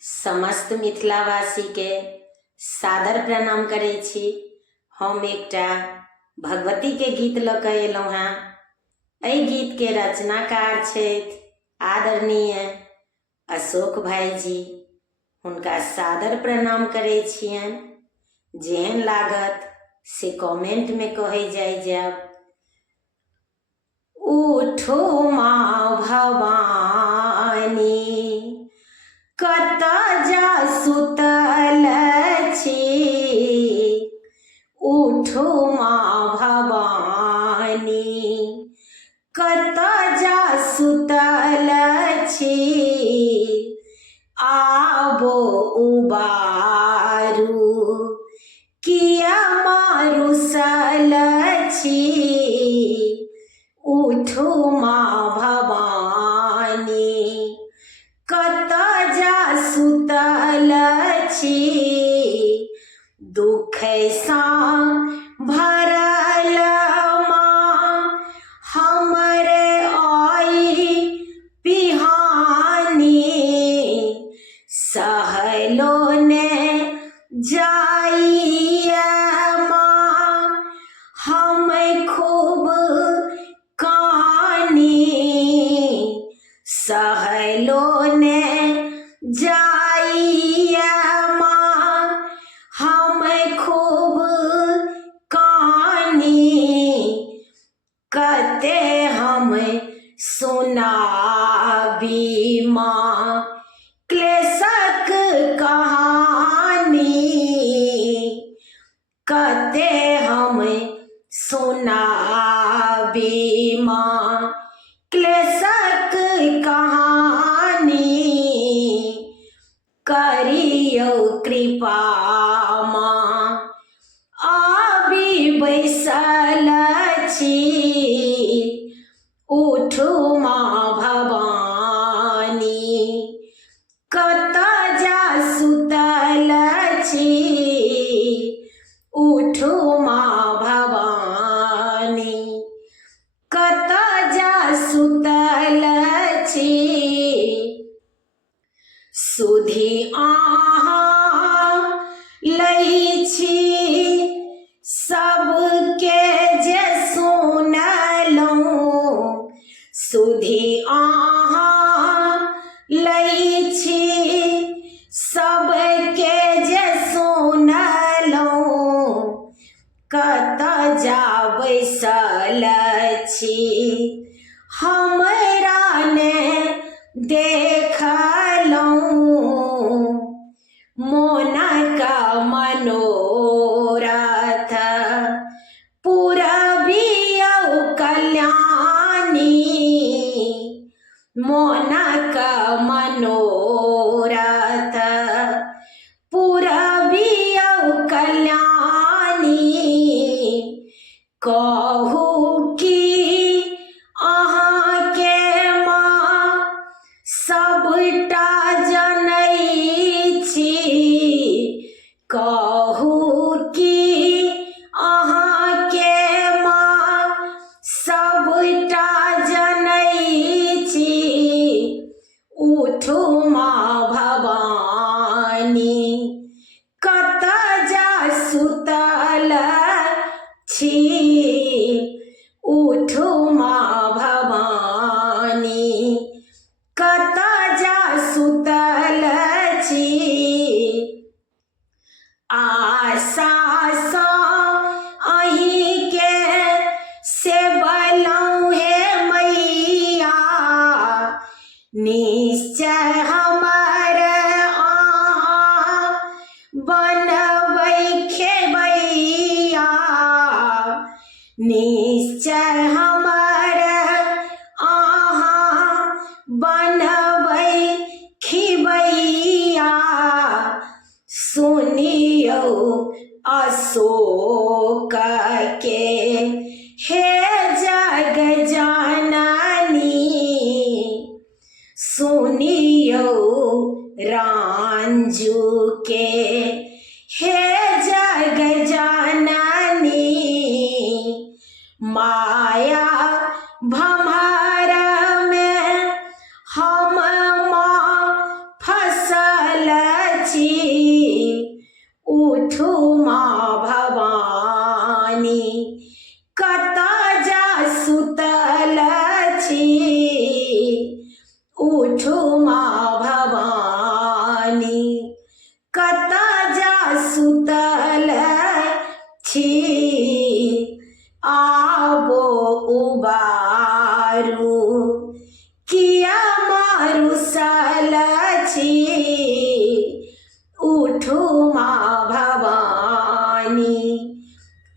समस्त मिथिलावासी के सादर प्रणाम करै छी। हम एकटा भगवती के गीत लऽ कऽ एलहुँ हेँ। एहि गीत के रचनाकार छथि आदरणीय अशोक भाईजी। हुनका सादर प्रणाम करै छियनि। जेहन लागत से कमेंट में कहे जायब। उठो माँ भवानी कतऽ जा सुतल छी। उठो माँ भवानी कतऽ जा सुतल छी। आबो उबारू किया मारुसल छी। उठो माँ भवानी कतऽ जा सुतल छी। दुख सा भरल माँ हमरे आई पिहानी। सहलो ने जाइए माँ हम खूब कानी। सहलो ने जाइए माँ हम खूब कानी। कते हम सुनाबी माँ क्लेशक कहानी। कते हम सुनाबी माँ क्लेशक कहानी। करियो कृपा माँ आबी बैसल छी। उठू माँ भवानी कतऽ जा सुतल छी। उठू माँ भवानी कतऽ जा सुतल छी। सुधि अहाँ लै छी सबके जे सुनलहुँ। सुधि अहाँ लै छी सबके जे सुनलहुँ। कतऽ जा बैसल छी हमरा ने देखलहुँ। मोनक मनोरथ पुरबियौ कल्याणी। मोनक मनोरथ पुरबियौ कल्याणी। कहू कि अहाँके माँ सबटा जनै छी। कहू कि अहाँके माँ सबटा जनै छी। उठू माँ भवानी कतऽ जा सुतल छी। उठू माँ भवानी कतऽ जा सुतल छी। आशा सँ अहींके सेवलहुँ हे मैया। निश्चय हमर अहाँ बनबै खेबैया। निश्चय हमर अहाँ बनबै खिबैया। सुनियौ अशोक के हे जग जननी। सुनियौ रांझू के हे जग जननी। माया भमर में हम माँ फसल छी उठू माँ भवानी, कतऽ जा सुतल छी उठू माँ भवानी, कतऽ जा सुतल छी आबो उबारू, किया मारुसल छी उठू माँ भवानी,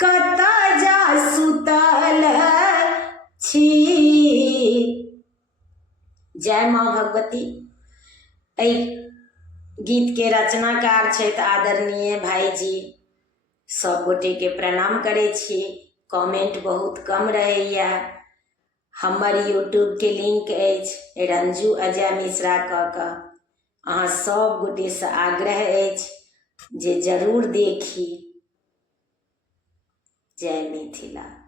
कतऽ जा सुतल छी। जय माँ भगवती। एहि गीत के रचनाकार छथि आदरणीय भाईजी। सब गोटे के प्रणाम करै छी। कमेंट बहुत कम रहैया। हमर यूट्यूब के लिंक अछि रंजू अजय मिश्रा कऽ कऽ। अहाँ सब गोटे से आग्रह अछि जे जरूर देखी। जय मिथिला।